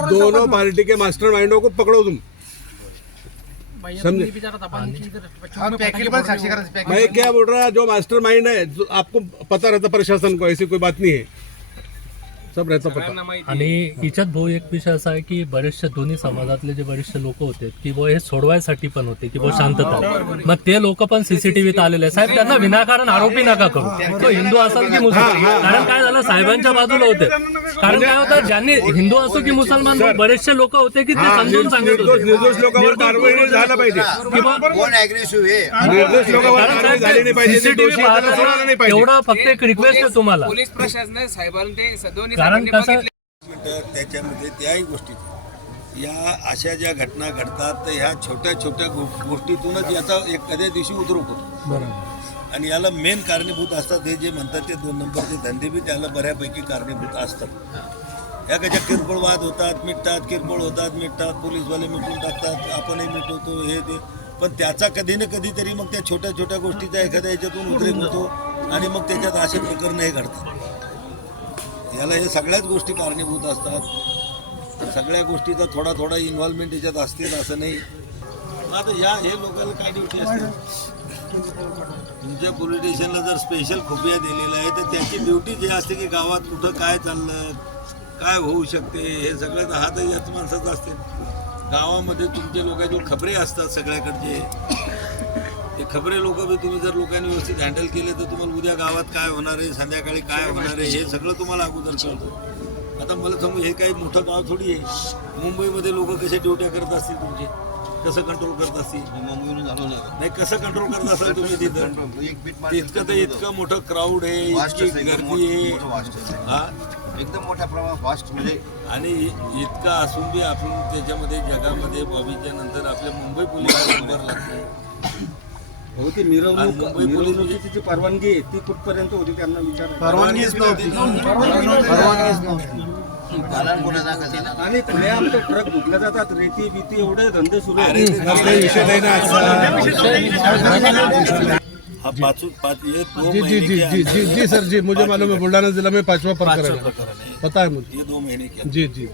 दोनों पार्टी के मास्टर माइंडों को पकड़ो तुम. समझे? मैं क्या बोल रहा, जो मास्टर माइंड है आपको पता रहता प्रशासन को, ऐसी कोई बात नहीं है, सब रहता पता. आणि हिच्यात भाऊ एक विषय असा आहे की बरेचसे दोन्ही समाजातले जे बरेचसे लोक होते की वो हे सोडवायसाठी पण होते की वो शांतता. मग ते लोक पण CCTVत आलेले. साहेब त्यांना विनाकारण आरोपी नका करू. तो हिंदू असेल की मुसलमान. कारण काय झालं, साहेबांच्या बाजूला होते. कारण काय होतं, ज्यांनी हिंदू असो की मुसलमान बरेचसे लोक होते की ते समजून सांगत होते निर्दोष लोकांवर कारवाई झाला पाहिजे. एवढा फक्त एक रिक्वेस्ट आहे तुम्हाला. पोलीस प्रशासनाने साहेबांना ते दोन्ही कारण कसं त्याच्यामध्ये त्याही गोष्टी या अशा ज्या घटना घडतात तर ह्या छोट्या छोट्या गोष्टीतूनच याचा एखाद्या दिवशी उद्रेक होतो. आणि याला मेन कारणीभूत असतात हे जे म्हणतात ते 2 नंबरचे धंदे बी त्याला बऱ्यापैकी कारणीभूत असतात. ह्या कशा किरकोळ वाद होतात, मिटतात, किरकोळ होतात, मिटतात, पोलीसवाले मिटून टाकतात, आपणही मिटवतो, हे ते. पण त्याचा कधी ना कधीतरी मग त्या छोट्या छोट्या गोष्टीचा एखाद्या याच्यातून उद्रेक होतो आणि मग त्याच्यात असे प्रकरणं हे घडतात. याला हे सगळ्याच गोष्टी कारणीभूत असतात. सगळ्या गोष्टीचा थोडा थोडा इन्व्हॉल्वमेंट याच्यात असते असं नाही. आता हे लोकांना काय ड्युटी असते. तुमच्या पोलीस स्टेशनला जर स्पेशल खुफिया दिलेला आहे तर त्याची ड्युटी जी असते की गावात कुठं काय चाललं, काय होऊ शकते, हे सगळं हा तर याच माणसाचं असते. गावामध्ये तुमचे लोकांचे खबरे असतात सगळ्याकडचे. ते खबरे लोक बी तुम्ही जर लोकांनी व्यवस्थित हँडल केले तर तुम्हाला उद्या गावात काय होणार आहे, संध्याकाळी काय होणार आहे, हे सगळं तुम्हाला अगोदर कळतं. आता मला सांगू, हे काही मोठं गाव थोडी आहे. मुंबईमध्ये लोक कसे ड्युट्या करत असतील तुमचे, कसं कंट्रोल करत असतील? नाही, कसं कंट्रोल करत असाल तुम्ही तिथं? इतकं तर इतकं मोठं क्राऊड आहे, इतकी गर्दी आहे, हा एकदम मोठ्या प्रमाणात फास्ट म्हणजे. आणि इतकं असून बी आपण त्याच्यामध्ये जगामध्ये बॉबीच्या नंतर आपल्या मुंबई पोलिसांचा नंबर लागतो. हो, ती मिरवणुकीची जी परवानगी आहे ती कुठपर्यंत होती त्यांना विचार. परवानगीच नव्हती. आणि पुढे आमचे ट्रक धुतले जातात, रेती बिती एवढे धंदे सुरू आहेत. जी सर, जी मुझे मालूम है, बुल्ढाना जिला में 5वां प्रकरण है, पता है मुझे. ये 2 महिने जी.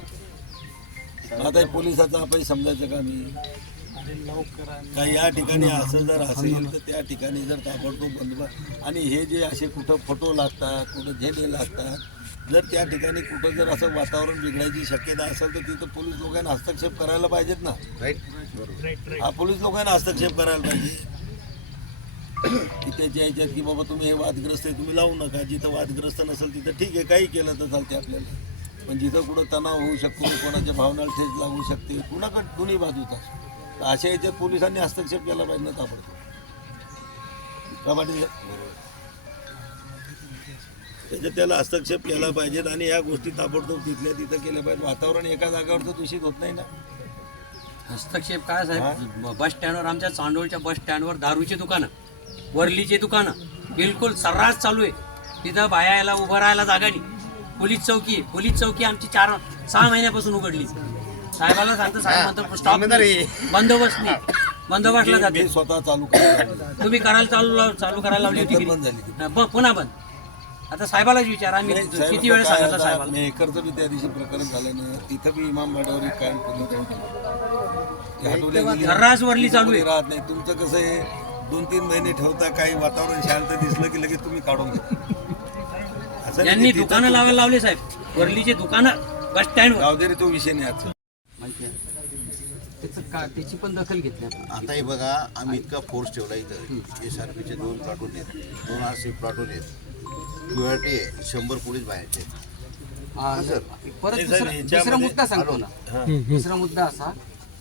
आता पोलिसाचा आपण समजायचं का मी का या ठिकाणी असं जर असेल तर त्या ठिकाणी जर ताबडतोब बंदोबस्त आणि हे जे असे कुठं फोटो लागतात कुठं झेंडे लागतात जर त्या ठिकाणी कुठं जर असं वातावरण बिघडायची शक्यता असेल तर तिथं पोलीस लोकांना हस्तक्षेप करायला पाहिजेत ना. हा पोलीस लोकांना हस्तक्षेप करायला पाहिजे की त्याच्या ह्याच्यात की बाबा तुम्ही हे वादग्रस्त आहे तुम्ही लावू नका. जिथं वादग्रस्त नसेल तिथं ठीक आहे काही केलं तर चालते आपल्याला. पण जिथं कुठं तणाव होऊ शकतो कोणाच्या भावनाला ठेच लागू शकते कुणाकडे दोन्ही बाजूचा तर अशा ह्याच्यात पोलिसांनी हस्तक्षेप केला पाहिजे ना ताबडतोब. त्याच्यात त्याला हस्तक्षेप केला पाहिजेत आणि या गोष्टी ताबडतोब तिथल्या तिथं केल्या पाहिजे. वातावरण एका जागावरचं दूषित होत नाही ना. हस्तक्षेप काय साहेब बस स्टँडवर आमच्या चांडोळच्या बस स्टँडवर दारूची दुकानं वरलीचे दुकानं बिलकुल सर्रास चालू आहे. तिथं बाया यायला उभं राहायला जागा नाही. पोलीस चौकी आमची 4-6 महिन्यापासून उघडली. साहेबाला सांगतो साहेब म्हणतो स्टॉप बंदोबस्त नाही बंदोबस्तला जाते स्वतः चालू करायला तुम्ही करायला चालू करायला लावली होती बंद झाली पुन्हा बंद. आता साहेबालाच विचार आम्ही किती वेळा सांगितलं साहेबाला. मेहकरचं बी त्या दिवशी प्रकरण झालं ना तिथं बी इमामवाड्यावर कायम पोलीस सर्रास वरली चालू आहे. राहत नाही. तुमचं कसं आहे 2-3 महिने ठेवता काही वातावरण शांत दिसलं की लगेच तुम्ही काढून घ्या. यांनी दुकानं लावायला लावले साहेब वरलीचे दुकानं बस स्टँड गावदेरी तो विषय नाही आजचा. माहिती आहे त्याची पण दखल घेतली आपण. आता हे बघा आम्ही इतका फोर्स ठेवला इथं SRPचे 2 प्लाटून आहेत 2 RC प्लाटून आहेत QRT आहे 100 पोलीस बाहेरचे. परत दुसरा मुद्दा सांगतो ना. दुसरा मुद्दा असा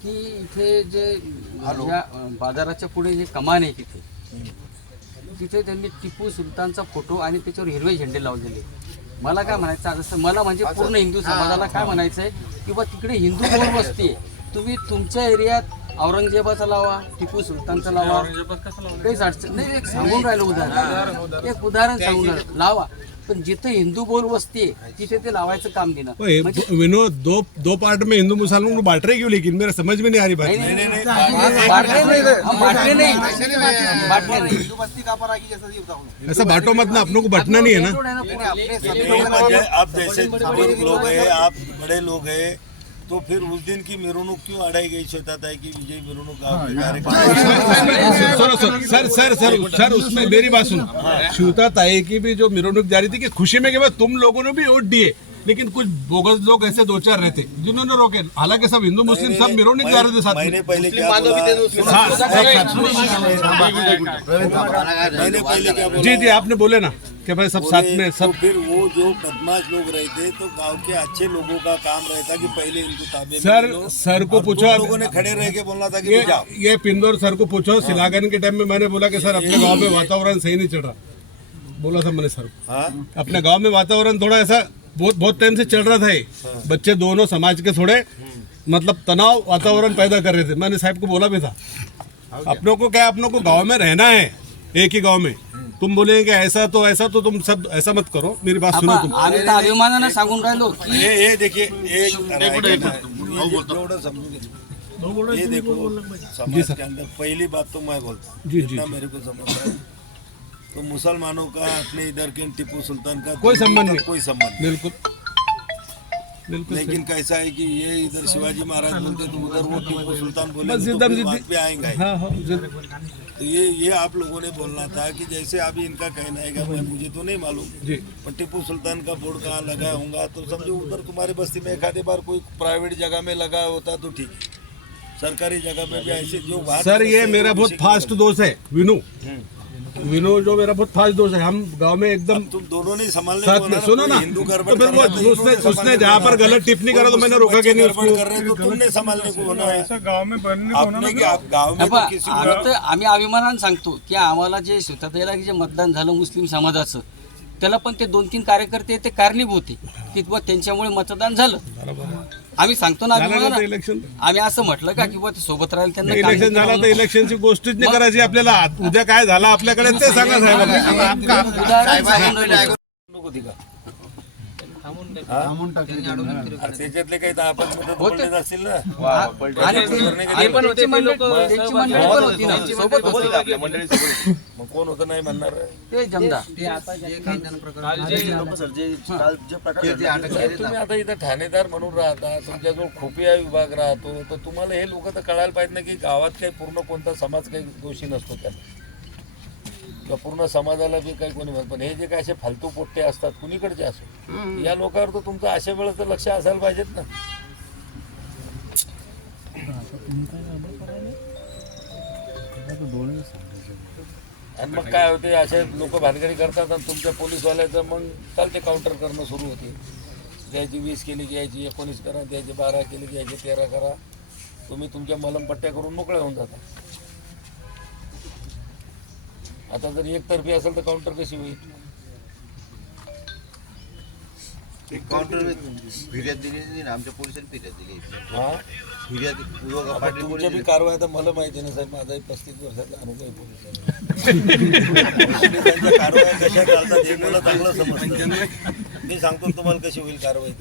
की इथे जे बाजाराच्या पुढे जे कमान आहे तिथे त्यांनी टिपू सुलतानचा फोटो आणि त्याच्यावर हिरवे झेंडे लावलेले. मला काय म्हणायचं जसं मला म्हणजे पूर्ण हिंदू समाजाला काय म्हणायचं आहे की बा तिकडे हिंदू बोल वस्ती आहे. तुम्ही तुमच्या एरियात औरंगजेबाचा लावा टिपू सुलतानचा लावा काहीच अडचण नाही. एक सांगून राहिलं उदाहरण एक उदाहरण सांगून राहिलं लावा पण जिथे हिंदू बोल वस्ती आहे तिथे ते लावायचं काम देणं. विनोद दो पार्ट में हिंदू मुसलमान को बांट रहे क्यों लेकिन मेरे समझ में नहीं आ रही बात. ऐसा बांटो मत ना अपनों को बंटना नहीं है ना. आप जैसे लोग हैं आप बड़े लोग हैं तो फिर उस दिन की मिरवणूक क्यों अड़ाई गई शोतात है कि विजय मिरवणूक सर उसमें मेरी बात सुनो. शोतात है कि भी जो मिरवणूक जा रही थी कि खुशी में कि तुम लोगों ने भी वोट दिए लेकिन कुछ बोगस लोग ऐसे 2-4 रहते जिन्होंने रोके. हालांकि सब हिंदू मुस्लिम सब मिरवणूक जा रहे थे साथ महीने पहले जी जी आपने बोले ना कि भाई सब साथ में सब. फिर वो जो बदमाश लोग रहते तो गांव के अच्छे लोगों का काम रहता कि पहले इनको ताबे में सर को पूछो लोगों ने खड़े रह के बोलना था कि जाओ. ये पिंदौर सर को पूछो सिलागन के टाइम में मैंने बोला कि सर अपने गांव में वातावरण सही नहीं चल रहा. बोला था मैंने सर अपने गांव में वातावरण थोड़ा ऐसा बहुत टाइम से चल रहा था ये. बच्चे दोनों समाज के थोड़े मतलब तनाव वातावरण पैदा कर रहे थे. मैंने साहब को बोला भी था अपनों को क्या अपनों को गांव में रहना है एक ही गांव में. तुम बोलेंगे ऐसा तो तुम सब ऐसा मत करो. मेरी बात सुनो तुम. आम्ही तर अभिमानानं सांगून राहिलो की ये देखिए एक ये देखो समाज के अंदर पहली बात तो मैं बोलता हूँ जितना मेरे को समझ रहा है तो मुसलमानों का अपने इधर के टिप्पू सुल्तान का कोई संबंध नहीं. कोई संबंध बिल्कुल लेकिन कैसा है कि ये इधर शिवाजी महाराज बोलते तो उधर वो टिप्पू सुल्तान बोले बस तो एकदम फिर बात पे आएंगे. तो ये आप लोगों ने बोलना था कि जैसे अभी इनका कहना है कि मुझे तो नहीं मालूम पर टिप्पू सुल्तान का बोर्ड कहाँ लगा होगा तो समझो उधर तुम्हारे बस्ती में एक आधे बार कोई प्राइवेट जगह में लगा होता तो ठीक है. सरकारी जगह में भी ऐसे जो बात सर ये मेरा बहुत फास्ट दोस्त है विनू जो मेरा बहुत फास्ट दोस्त है. हम गांव में एकदम तुम दोनों ने संभालने साथ में सुनो ना हिंदू तो फिर वो उसने जहाँ पर गलत टिप्पणी करा तो मैंने रोका कि नहीं उसको. कर रहे तो तुमने संभालने को होना है. गाँव में आपने क्या गाँव में तो किसी आम्ही अभिमानानं सांगतो की आम्हाला जे सुताताईला जे मतदान झालं मुस्लिम समाजाचं त्याला पण ते 2-3 कार्यकर्ते ते कारणीभूत होते की बुवा त्यांच्यामुळे मतदान झालं. आम्ही सांगतो ना इलेक्शन आम्ही असं म्हटलं का की बुवा ते सोबत राहील त्यांना इलेक्शन झाला तर इलेक्शनची गोष्टच नाही करायची आपल्याला. उद्या काय झालं आपल्याकडे ते सांगा साहेब. उदाहरण सांगून राहिलं. त्याच्यातले काही 10-5 मिनिटं बोललेच असतील ना. मग कोण होतं नाही म्हणणार. तुम्ही आता इथं ठाणेदार म्हणून राहता, तुमच्याजवळ खुफिया विभाग राहतो, तर तुम्हाला हे लोक तर कळायला पाहिजे ना की गावात काही पूर्ण कोणता समाज काही दोषी नसतो त्याला, किंवा पूर्ण समाजाला बी काही कोणी म्हणत. पण हे जे काही असे फालतू पोट्टे असतात कुणीकडचे असो, या लोकांवर तर तुमचं अशा वेळेस तर लक्ष असायला पाहिजेत ना. आणि मग काय होते, असे लोक भानगडी करतात आणि तुमच्या पोलीसवाल्याचं मग चालते काउंटर करणं सुरू होते. द्यायची 20 केली की यायची 19 करा, द्यायची 12 केली की यायची 13 करा. तुम्ही तुमच्या मलमपट्ट्या करून मोकळे होऊन जाता. आता जर एकतर्फी असेल तर काउंटर कशी होईल. काउंटर फिर्याद दिली नाही ना, आमच्या पोलिसांनी फिर्याद दिली. फिर्याद तुमच्या बी कारवाई आता मला माहिती नाही साहेब, माझाही 35 वर्षाचा अनुभव आहे पोलिसांचा. कारवाया कशा चालतात हे मला चांगलं समजतं. मी सांगतो तुम्हाला कशी होईल कारवाई.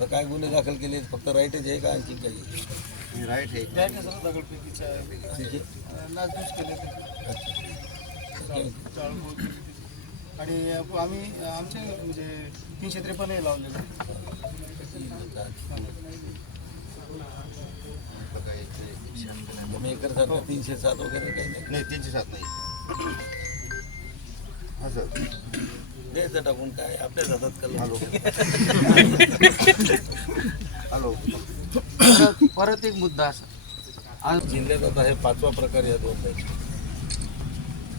तर काय गुन्हे दाखल केले, फक्त राईटच आहे का आणखी काही राईट आहे. आणि आम्ही आमचे म्हणजे 353 लावलेलं. एकर 307 वगैरे काही नाही, 307 नाही. हा सर, द्यायचं टाकून काय आपल्याच हातात कल. हॅलो. परत एक मुद्दा असा, आज जिल्ह्यात आता हे 5वा प्रकार या 2 तारखेला.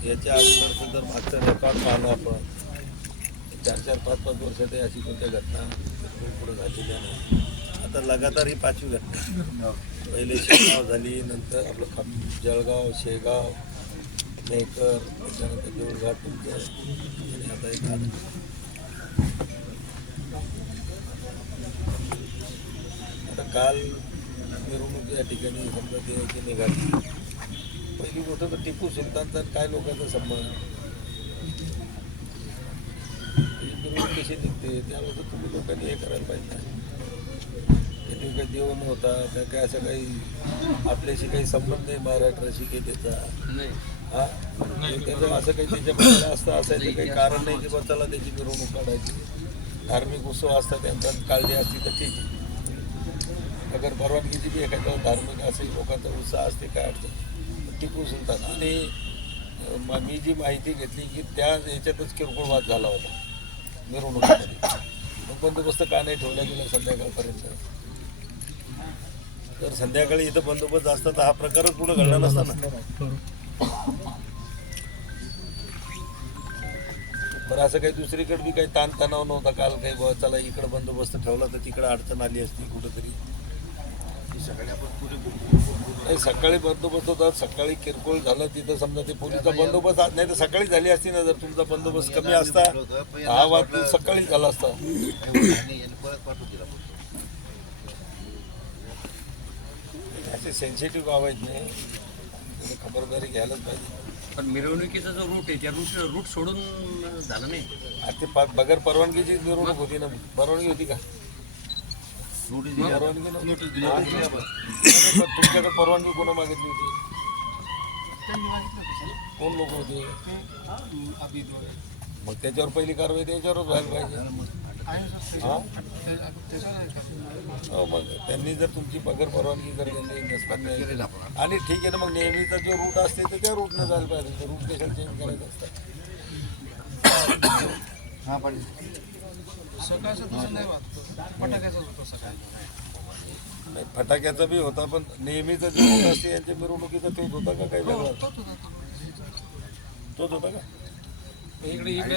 याच्या अगोदरचं जर मागचं रेकॉर्ड पाहिलं आपण, 4-4, 5-5 वर्षात अशी कोणत्या घटना पुढे झालेल्या नाही. आता लगातार ही 5वी घटना. पहिले शेगाव झाली, नंतर आपलं जळगाव, शेगाव, मेहकर, त्याच्यानंतर देऊळघाट तुमचं, आणि आता एक आता काल मिरवणूक या ठिकाणी समजा ते निघाली. पहिली गोष्ट तर टिपू सुलतानचा काय लोकांचा संबंध, मिरवणूक कशी निघते त्यावेळेस तुम्ही लोकांनी हे करायला पाहिजे. त्याच्यावर काही देव नव्हता, त्या काय असं काही आपल्याशी काही संबंध नाही महाराष्ट्राशी काही त्याचा. हा, त्याचं असं काही त्याच्याबद्दल असतं असायचं काही कारण नाही की बा चला त्याची मिरवणूक काढायची. धार्मिक उत्सव असतात त्यांचा काळजी असती तर ठीक आहे. अगर परवानगीची बी एखाद्या धार्मिक असे लोकांचा उत्साह असते काय अडचण. टिपू सुलतान आणि मी जी माहिती घेतली की त्या याच्यातच किरकोळ वाद झाला होता मिरवणुकीमध्ये. मग बंदोबस्त का नाही ठेवला गेला संध्याकाळपर्यंत. तर संध्याकाळी इथं बंदोबस्त असता तर हा प्रकारच पुढे घडला नसता ना. बरं असं काही दुसरीकडे बी काही ताणतणाव नव्हता काल काही बुवा चला इकडं बंदोबस्त ठेवला तर तिकडं अडचण आली असती कुठंतरी. सकाळी बंदोबस्त होता, सकाळी किरकोळ झालं तिथं समजा ते पोलीसचा बंदोबस्त नाही तर सकाळी झाली असती ना. जर तुमचा बंदोबस्त कमी असता हा वाद सकाळी झाला असता. असे सेन्सिटिव्ह गाव आहेत नाही, खबरदारी घ्यायलाच पाहिजे. पण मिरवणुकीचा जो रूट आहे त्या रूट सोडून झालं नाही. ते बगैर परवानगीची मिरवणूक होती ना. परवानगी होती का? तुमच्याकडे परवानगी कोणा मागितली होती? कोण लोक होते? मग त्याच्यावर पहिली कारवाई त्याच्यावरच व्हायला पाहिजे. हो, मग त्यांनी जर तुमची बगैर परवानगी नसताना आणि ठीक आहे ना, मग नेहमीचा जो रूट असते तर त्या रूटनं जायला पाहिजे. रूट कशाला चेंज करायचं असतं. हा पाटील सकाळचं तसं नाही वाटतं, फटाक्याचाच होतो सकाळी. नाही, फटाक्याचा बी होता पण नेहमीचा जो रूट असते यांच्या मिरवणुकीचा तोच होता का काही वेगळा? तोच होता का? इकडे इकडे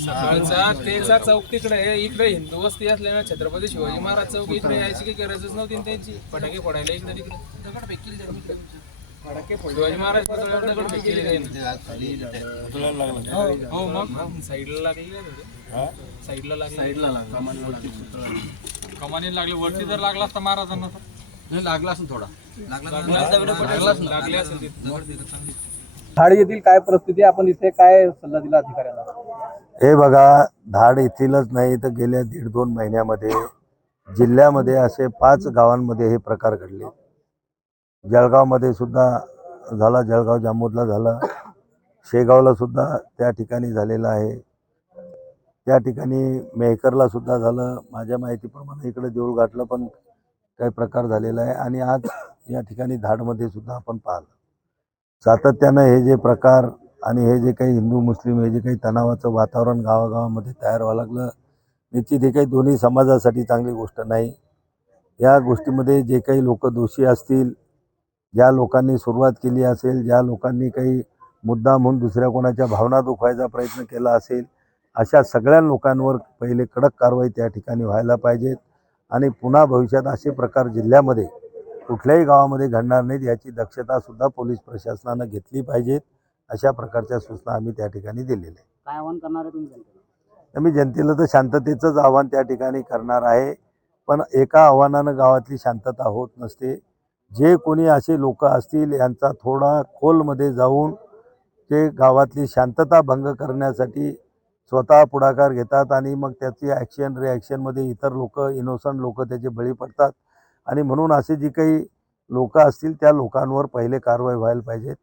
सकाळचा तेचा चौक तिकडे आहे. इकडे हिंदू वस्ती असल्याने छत्रपती शिवाजी महाराज चौक इकडे यायची काही गरजच नव्हती त्यांची. फटाके फोडायला इकडे तिकडे दगड फेकली फटाके शिवाजी महाराज दगड फेकले हो. मग साईडला लागले, साईडला लागले, कमानी लागले. वरती जर लागला असता महाराजांना तर लागला असेल थोडा धाड येथील काय परिस्थिती आहे, आपण इथे काय सल्ला दिला अधिकाऱ्यांना? हे बघा, धाड येथीलच नाही तर गेल्या 1.5-2 महिन्यामध्ये जिल्ह्यामध्ये असे 5 गावांमध्ये हे प्रकार घडले. जळगावमध्ये सुद्धा झाला, जळगाव जामोदला झाला, शेगावला सुद्धा त्या ठिकाणी झालेलं आहे, त्या ठिकाणी मेहकरला सुद्धा झालं. माझ्या माहितीप्रमाणे इकडे देऊळघाटला पण काही प्रकार झालेला आहे आणि आज या ठिकाणी धाडमध्ये सुद्धा आपण पाहिलं. सातत्यानं हे जे प्रकार आणि हे जे काही हिंदू मुस्लिम हे जे काही तणावाचं वातावरण गावागावामध्ये तयार व्हावं लागलं, निश्चित हे काही दोन्ही समाजासाठी चांगली गोष्ट नाही. या गोष्टीमध्ये जे काही लोक दोषी असतील, ज्या लोकांनी सुरुवात केली असेल, ज्या लोकांनी काही मुद्दाम म्हणून दुसऱ्या कोणाच्या भावना दुखवायचा प्रयत्न केला असेल, अशा सगळ्या लोकांवर पहिले कडक कारवाई त्या ठिकाणी व्हायला पाहिजेत आणि पुन्हा भविष्यात असे प्रकार जिल्ह्यामध्ये कुठल्याही गावामध्ये घडणार नाहीत याची दक्षतासुद्धा पोलीस प्रशासनानं घेतली पाहिजेत. अशा प्रकारच्या सूचना आम्ही त्या ठिकाणी दिलेल्या आहेत. काय आवाहन करणार आहे तुम्ही जनतेला? तर मी जनतेला तर शांततेचंच आव्हान त्या ठिकाणी करणार आहे, पण एका आव्हानानं गावातली शांतता होत नसते. जे कोणी असे लोक असतील यांचा थोडा खोलमध्ये जाऊन ते गावातली शांतता भंग करण्यासाठी स्वतः पुढाकार घेतात आणि मग त्याची ॲक्शन रिॲक्शनमध्ये इतर लोक, इनोसंट लोक त्याचे बळी पडतात आणि म्हणून असे जी काही लोक असतील त्या लोकांवर पहिले कारवाई व्हायला पाहिजेत.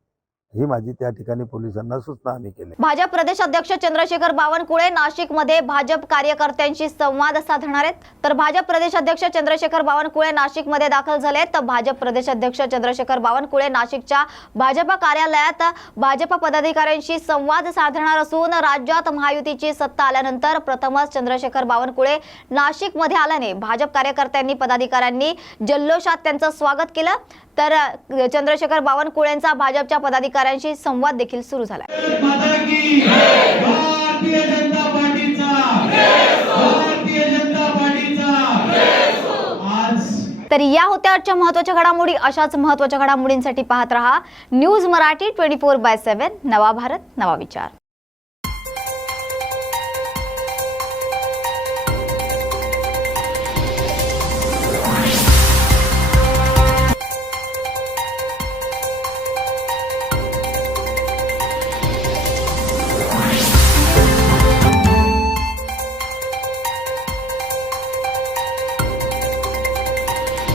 ही माझी त्या ठिकाणी पोलिसांना सूचना आम्ही केली. भाजप प्रदेश अध्यक्ष चंद्रशेखर बावनकुळे नाशिकमध्ये भाजप कार्यकर्त्यांशी संवाद साधणार आहेत. तर भाजप प्रदेश अध्यक्ष चंद्रशेखर बावनकुळे नाशिकमध्ये दाखल झाले. तर भाजप प्रदेश अध्यक्ष चंद्रशेखर बावनकुळे नाशिकच्या भाजप कार्यालयात भाजप पदाधिकाऱ्यांशी संवाद साधणार असून राज्यात महायुतीची सत्ता आल्यानंतर प्रथमच चंद्रशेखर बावनकुळे नाशिकमध्ये आल्याने भाजप कार्यकर्त्यांनी पदाधिकाऱ्यांनी जल्लोषात त्यांचं स्वागत केलं. तर चंद्रशेखर बावनकुळेंचा भाजपच्या पदाधिकाऱ्यांशी संवाद देखील सुरू झाला. तर या होत्या आजच्या महत्त्वाच्या घडामोडी. अशाच महत्त्वाच्या घडामोडींसाठी पाहत रहा न्यूज मराठी 24/7. नवा भारत नवा विचार.